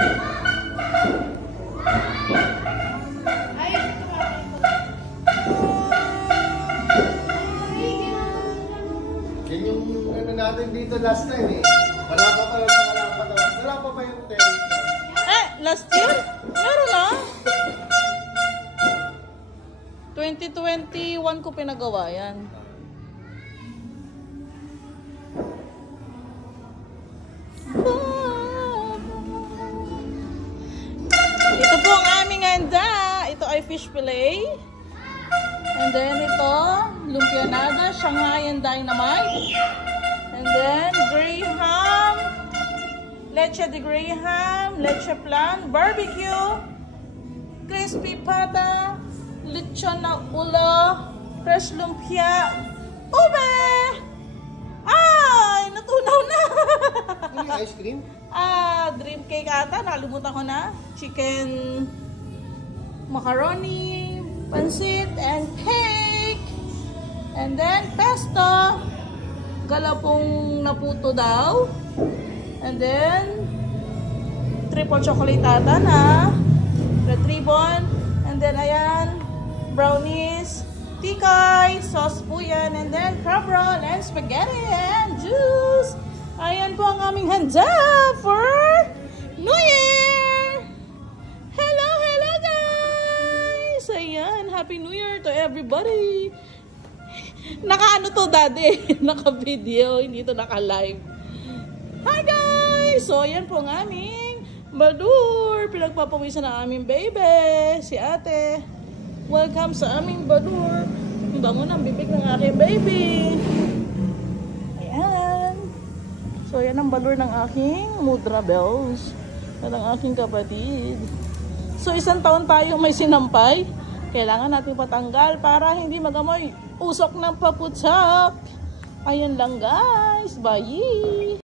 Yan yung ano natin dito last time eh. Wala pa ba yung terrace? Last year? Meron na. 2021 ko pinagawa yan. Ito po ang aming handa. Ito ay fish fillet. And then ito, lumpionada, Shanghai and Dynamite. And then Graham, leche de Graham, leche plan, barbecue, crispy pata, lechon na ulo, fresh lumpia, ube! Ay, natunaw na! Ano yung ice cream? Dream cake ata, nakalimutan ko na. Chicken, macaroni, pansit, and cake. And then pesto, galapong naputo daw. And then triple chocolate ata na red ribbon. And then ayan, brownies, tikay, sauce po yan. And then crab roll and spaghetti and juice. Ayan po ang aming handa for New Year! Hello, hello guys! Ayan, Happy New Year to everybody! Naka-ano to daddy? Naka-video, hindi to naka-live. Hi guys! So ayan po ang aming badur. Pinagpapawisan ng aming baby, si ate. Welcome sa aming badur. Ang bango ng bibig ng aking baby. Ayan. So, yan ang balor ng aking mudra bells. Yan ang aking kapatid. So, 1 taon tayo may sinampay. Kailangan natin patanggal para hindi magamoy usok ng paputsak. Ayan lang guys. Bye!